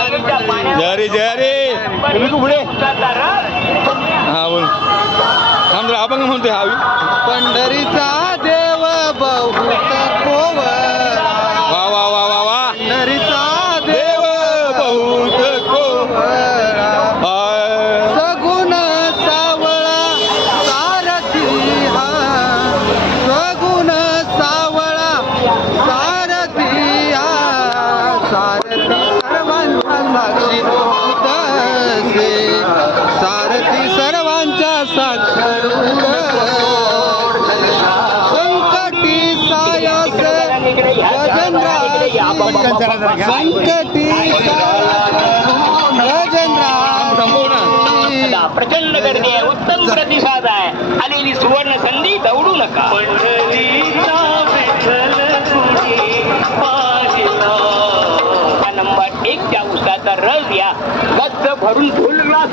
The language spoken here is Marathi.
जय रे जय रे पुढे हा बोल थांब जरा अभंग म्हणतोय हवी पंढरीचा देव बहुत कोवळा वा वा वा वा वा पंढरीचा देव बहुत कोवळा सगुण सावळा सारथी हा सगुण सावळा सारथी हा सारथी सर्वांचा साक्षी तसे सारथी सर्वांचा साक्षरूप संकटी सायास गजेंद्रासी संकटी गजेंद्रासी प्रचंड गर्दी आहे, उत्तम प्रतिसाद आहे. आलेली सुवर्ण संधी दौडू नका. नंबर 1 च्या उसाचा रस या गच्च भरून फुल ग्लास